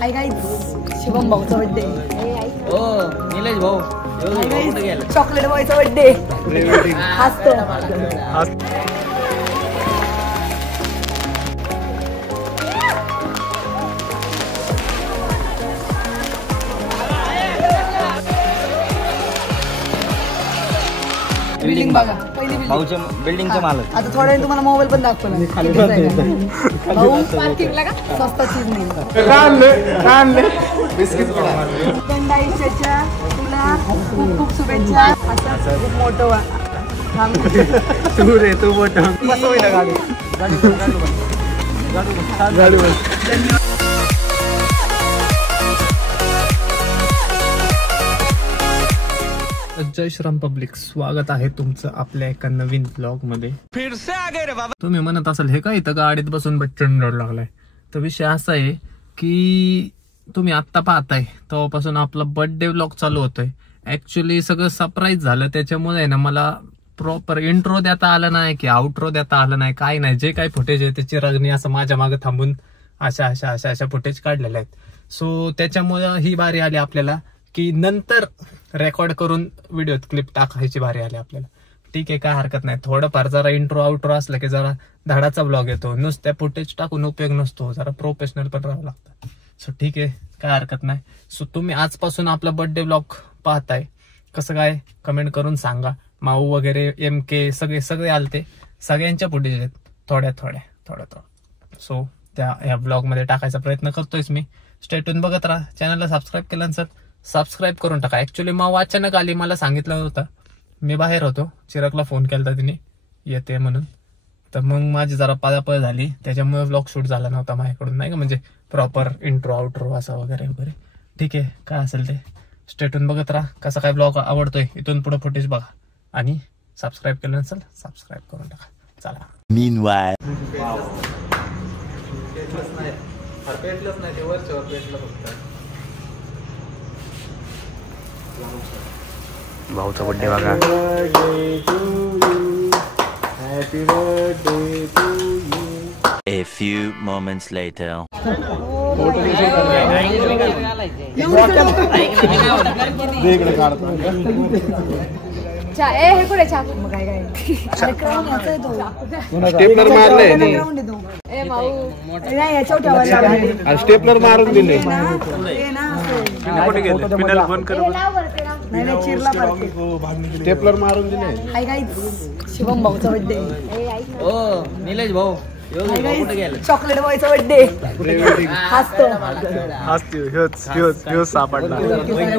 हाय guys, Shivam भाऊचा birthday. ओ निलेश भाऊ कुठे गेला? चॉकलेट बॉयचा बर्थडे. हसतो. बिल्डिंग बघा, पहिली भाऊच्या बिल्डिंगचे मालक. आता थोड्या वेळ तुम्हाला मोबाईल पण दाखवणार. भाऊ पार्किंगला का स्वस्त चीज नाही. बिस्किट आयुष्याच्या तुला खूप खूप शुभेच्छा. असं खूप मोठं व्हा. तू रे तू मोठं. जय श्रीराम पब्लिक, स्वागत आहे तुमचं आपल्या एका नवीन ब्लॉग मध्ये. तुम्ही म्हणत असाल हे काय इथं गाडीत बसून बटन रड लागलाय. तर विषय असा आहे की तुम्ही आत्ता पाहताय तेव्हापासून आपला बर्थडे ब्लॉग चालू होतोय. ऍक्च्युली सगळं सरप्राईज झालं, त्याच्यामुळे ना मला प्रॉपर इंट्रो देता आलं नाही की आउट्रो देता आलं नाही, काय नाही. जे काही फुटेज आहे त्याची रगणी असं माझ्या मागे थांबून अशा फुटेज काढलेले आहेत. सो त्याच्यामुळे ही बारी आली आपल्याला की नंतर रेकॉर्ड करून व्हिडिओत क्लिप टाकायची बारी आली आपल्याला. ठीक आहे, काय हरकत नाही. थोडंफार जरा इंट्रो आउट्रो असलं की जरा धाडाचा ब्लॉग येतो. नुसत्या फुटेज टाकून उपयोग नसतो, जरा प्रोफेशनल पण राहावं लागतं. सो ठीक आहे, काय हरकत नाही. सो तुम्ही आजपासून आपला बर्थडे ब्लॉग पाहताय. कसं काय कमेंट करून सांगा. माऊ वगैरे MK सगळे आलते, सगळ्यांच्या फुटेज आहेत थोड्या. सो ह्या ब्लॉग मध्ये टाकायचा प्रयत्न करतोयच मी. स्टेटून बघत राहा. चॅनलला सबस्क्राईब केलं नसेल सबस्क्राईब करून टाका. ऍक्च्युली माऊ अचानक आली, मला सांगितलं होतं, मी बाहेर होतो. चिरागला फोन केला तिने येते म्हणून. तर मग माझी जरा पळापळ झाली, त्याच्यामुळे ब्लॉग शूट झाला नव्हता माझ्याकडून, नाही का, म्हणजे प्रॉपर इंट्रो आउट्रो असं वगैरे. ठीक आहे, काय असेल ते स्टेटून बघत राहा. कसा काय ब्लॉग आवडतोय इथून पुढे फुटेज बघा आणि सबस्क्राईब केलं नसेल सबस्क्राईब करून टाका. चला. भाऊचा बर्थडे बघा. Happy birthday to you. A few moments later. हे कुठे छाप काय स्टेपलर मारले. स्टेपलर मारून दिले. स्टेपलर मारून दिले. हाय गाइस, शिवम भाऊचा बर्थडे. ओ निलेश भाऊ कुठे गेला? चॉकलेट बॉयचा बर्थडे. हसतो. सापडला.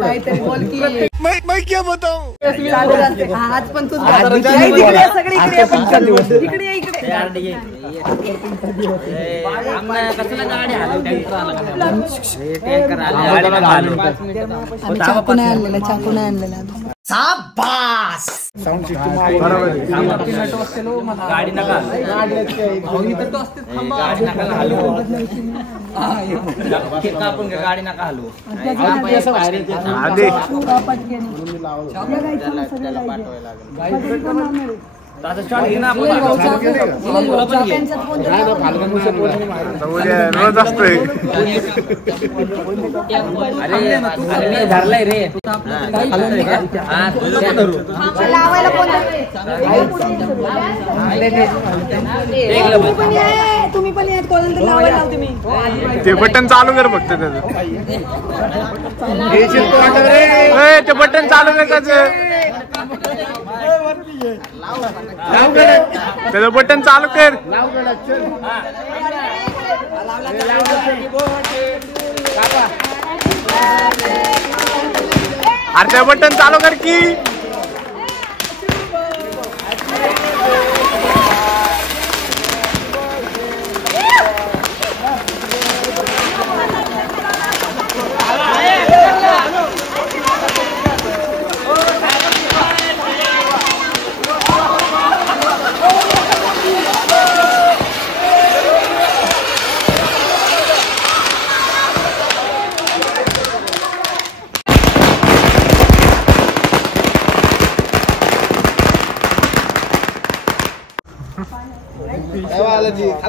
काहीतरी बोल की. मैं क्या बताऊं? आज पण तूच सगळे इकडे कसला गाडी आली चाकू नाही आणलेला. गाडी नका हलू. धरलाय रे तुम्ही पण ते बटन चालू कर फक्त त्याचं. ते बटन चालू कर त्याचं बटन चालू कर. अरे ते बटन चालू कर की.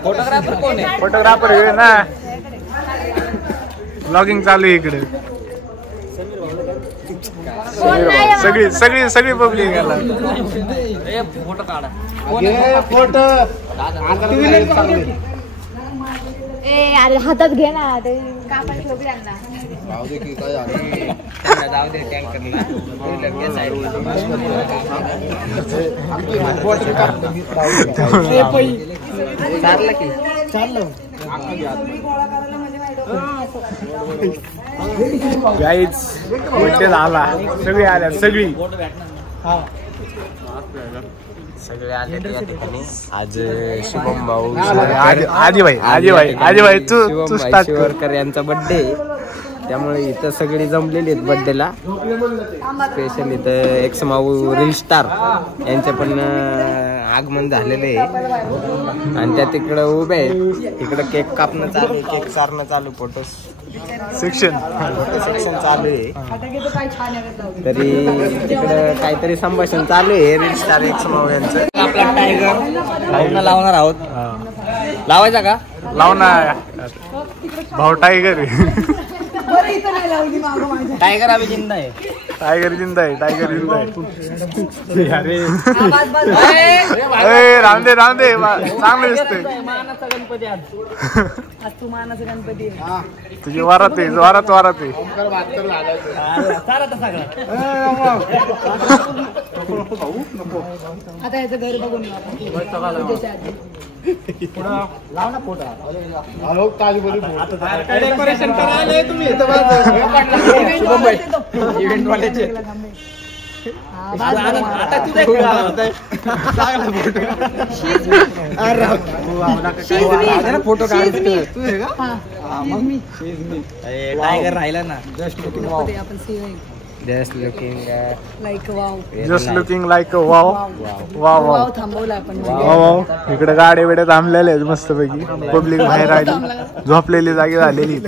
फोटोग्राफर कोण आहे? फोटोग्राफर ना ब्लॉगिंग चालू आहे इकडे. सगळी सगळी सगळी पब्लिक याला फोटो काढा. फोटो अरे हातात घे ना ते कापड ठेवली यांना. जाऊ दे टँकरला. चाललं की गाईच बड्डे झाला. सगळी आल्या सगळी सगळे आले त्या ठिकाणी. आज शुभम भाऊ आजी भाई तू स्टार्ट कर. शिवरकर यांचा बर्थडे, त्यामुळे इथं सगळी जमलेली आहेत बर्थडेला. स्पेशल इथं एक्स माऊ रील स्टार यांचे पण आगमन झालेलं आहे आणि त्या तिकडं उभे आहेत. तिकडं केक कापणं चालू आहे, केक चारणं चालू, फोटो सेक्शन चालू आहे. तरी तिकडं काहीतरी संभाषण चालू आहे रील स्टार एक्स माऊ यांचं. आपला टायगर लावणार आहोत. लावायचा का? लावणार भाऊ टायगर टायगर अभी जिंदा आहे. टायगर जिंदा आहे. टायगर जिंदा आहे. रामदे रामदे चांगलं दिसतंय. मानाचा गणपती आज तू मानाचा गणपती तुझी वारात आहे वारात वारात आहे. आता याचं घर बघून डेकोरेशन करायला तुम्ही इव्हेंट वाल्याचे. फोटो टायगर राहिला ना. Just looking like wow wow wow. थांबवलं आपण. वाव इकडे गाड्या बिड्या थांबलेल्या आहेत मस्त पैकी. पब्लिक बाहेर आली, झोपलेली जागी झालेली. एक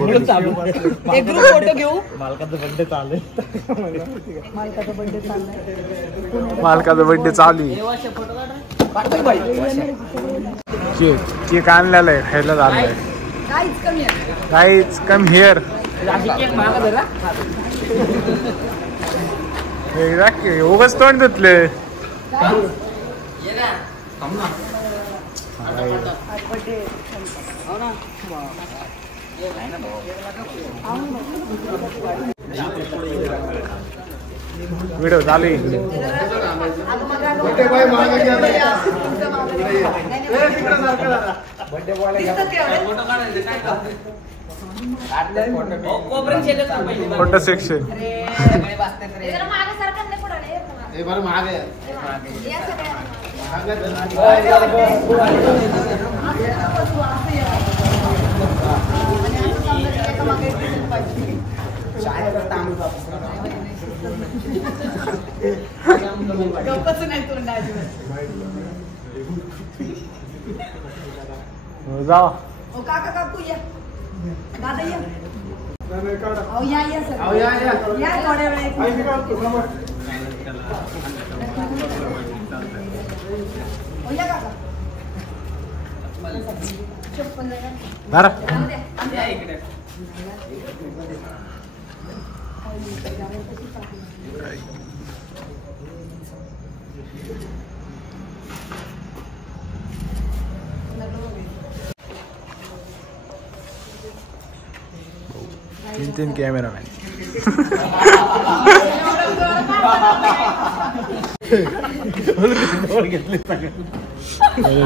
ग्रुप फोटो घेऊ. मालकाचा बर्थडे चालू मालकाचा बर्थडे चालू आहे. केक आणलेला आहे, खायला झालंय. Guys come here. उगाच तोंड धुतले. व्हिडिओ चालू आहे. Photo section. जावा. काका काकू या. दादा या. या थोड्या वेळेत. तीन कॅमेरामॅन.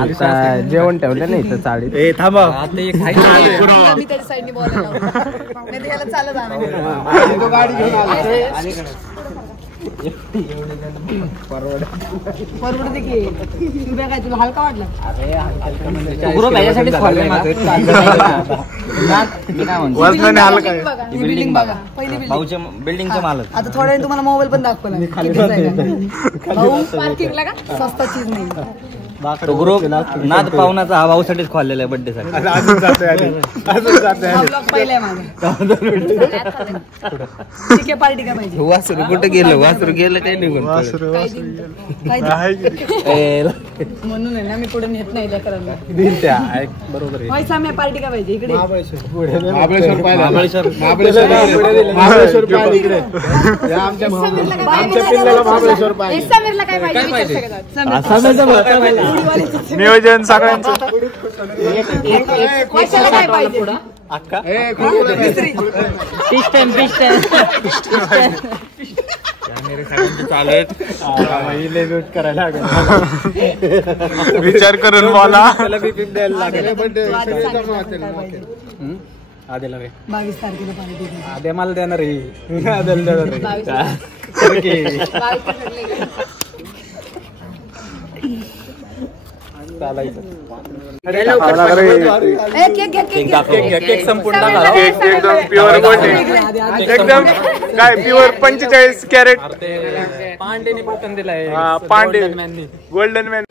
आता जेवण ठेवलं नाही तर चाळीत. थांबा मी त्याच्या साईडने बोलायला नाही तर याला चालत जाणार. गाडी घेऊन आला. परवडते की तुला काय, तुला हलका वाटला? वजनाने हलका आहे. बिल्डिंग बघा. पहिली बिल्डिंगचे मालक. आता थोड्या वेळ तुम्हाला मोबाईल पण दाखवला. भाऊ पार्किंगला का स्वस्त चीज नाही. तो ग्रुप नाद पाहुणाचा हा भाऊसाठीच खोललेला आहे बर्थडे साठी. पार्टी काय पाहिजे. वासरू कुठे गेलं, वासरू गेलं काय निघून. म्हणून आहे ना मी पुढे नेत नाही लेकरांना. बरोबर आहे. पैसा मी पार्टी काय पाहिजे इकडे. नियोजन सगळ्यांचं. काय पाहिजे. विचार करून बोला. आदेला 22 तारखेला पार्टी. आदे मला देणार आहे. केक संपूर्ण एकदम प्युअर एकदम काय प्युअर 45 कॅरेट पांडेने पटकन दिलाय. Pandey golden man.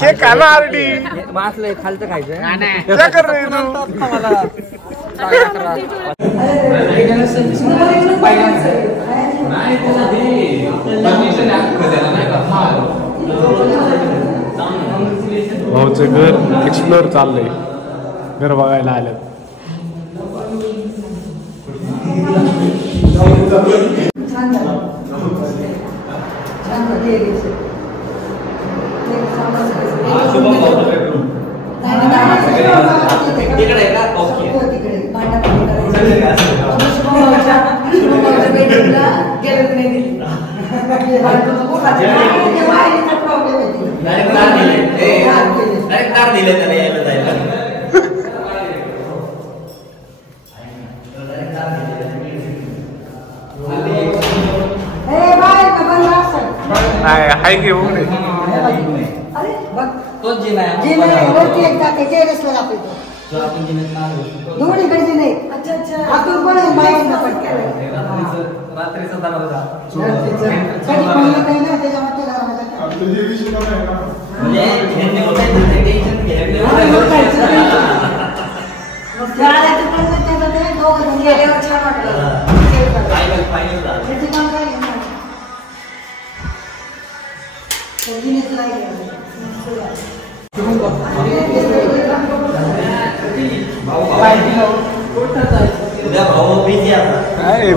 केक खाना आरडी मासलंय खालचं खायचं. काय कर रे तू. भाऊचं घर एक्सप्लोर चाललंय. घर बघायला आलं. हाय घेऊ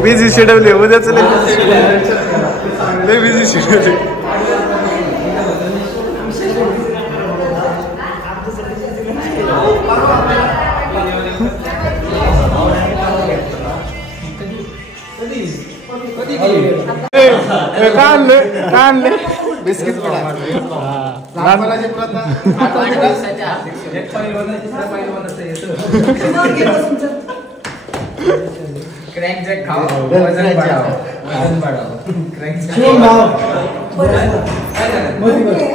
बिझी शेड्यूल आहे. उद्याच लय बिझी शेड्यूल आहे. काढले बिस्किट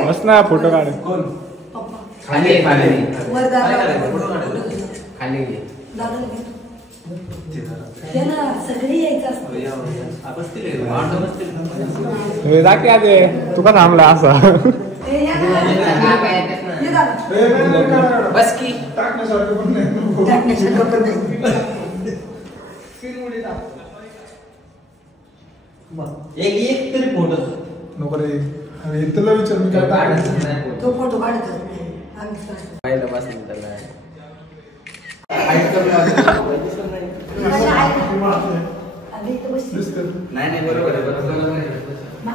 मस्त ना फोटो काढ. तू का थांबला असा. बस की एक तरी फोटो नको रे. तुला विचार मी काय तो फोटो काढतो. नाही बरोबर आहे.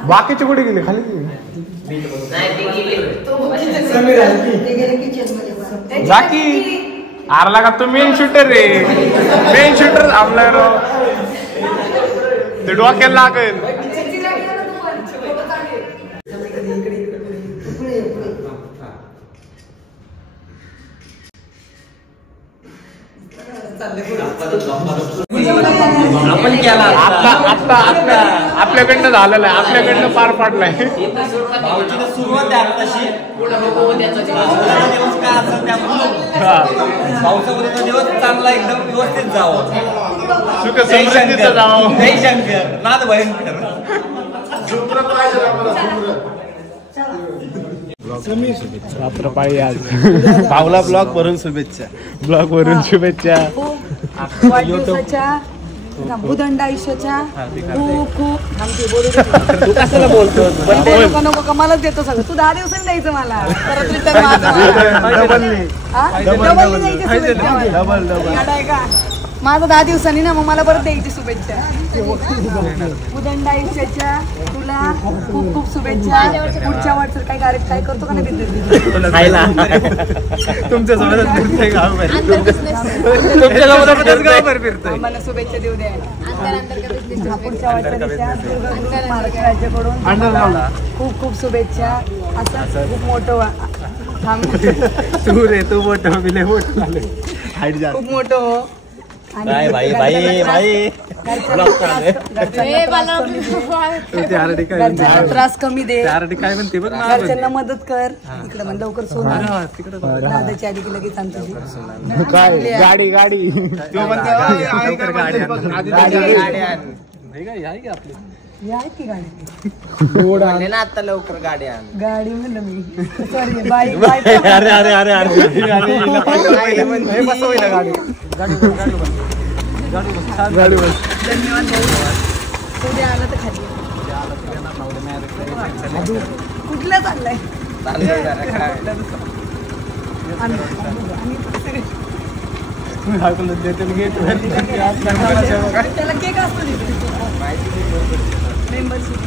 बाकीचे कुठे गेले खाली. जाकी आरला का तू मेन शूटर रे. मेन शूटर थांबलाय रो. ते डोक्याला लागेल. आपण केला आपल्याकडनं झालेलं आहे. आपल्याकडनं पार पाडलाय. सुरुवात आहे तशी. पावसामध्ये दिवस चांगला एकदम व्यवस्थित जावं. सुख समृद्धीचं जावं. जय शंकर. नाद भयंकर. रात्रपाळी आज पावला ब्लॉग वरून शुभेच्छा. ब्लॉग वरून शुभेच्छा. वाढदिवसाच्या भूदंड आयुष्याच्या खूप खूप तू कशाला बोलतो नको का मलाच देतो सगळं. तू 10 दिवसांनी द्यायचं मला परत रिटर्न माझं 10 दिवसांनी ना, मग मला परत द्यायची शुभेच्छा. भूदंड आयुष्याच्या तुला खूप खूप शुभेच्छा. पुढच्या वाटसर काय कार्यक्रम काय करतो का नाही बिझनेस मला शुभेच्छा देऊ द्या. पुढच्या महाराष्ट्र राज्याकडून खूप खूप शुभेच्छा. असं खूप मोठं तू रे तू मोठं खूप मोठं हो. भाई भाई भाई भाई त्रास कमी दे. काय म्हणते बघ घरच्यांना मदत कर. इकडे म्हणजे लवकर सोडून दादाची आली की लगेच आमची गाडी गाडी आहेत की गाडी ना आता लवकर गाडी आण. गाडी म्हणलं मी सॉरी बाईक बाईक अरे अरे अरे अरे धन्यवाद भाऊ. उद्या आला तर खाली कुठल्या चाललंय त्याला केक असतो मेंबरशिप.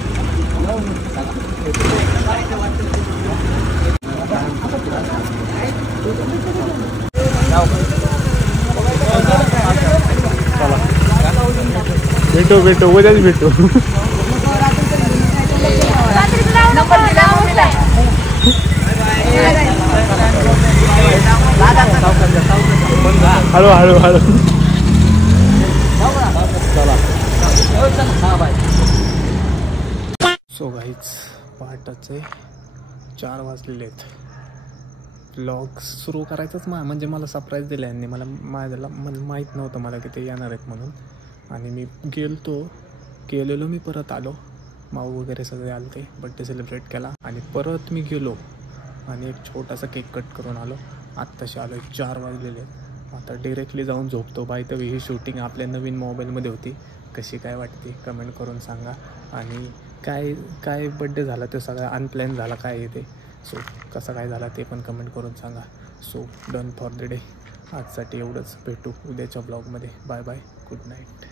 भेटू उद्याच भेटू. हळू हळू हळू. सो गाईज पहाटेचे 4 वाजलेले आहेत. ब्लॉग सुरू करायचंच म्हणजे मला सरप्राईज दिलं यांनी. मला माहीत नव्हतं मला की ते येणार आहेत म्हणून. आणि मी गेलेलो मी परत आलो. माऊ वगैरे सगळे आले ते बड्डे सेलिब्रेट केला आणि परत मी गेलो आणि एक छोटासा केक कट करून आलो. आत्ताशी आलो 4 वाजलेले. आता डिरेक्टली जाऊन झोपतो. By the way he shooting आपल्या नवीन मोबाईलमध्ये होती. कशी काय वाटते कमेंट करून सांगा. आणि काय बड्डे झाला ते सगळं अनप्लॅन झाला काय ते. सो कसं काय झाला ते पण कमेंट करून सांगा. So done for the day. आजसाठी एवढंच. भेटू उद्याच्या ब्लॉगमध्ये. Bye bye. Good night.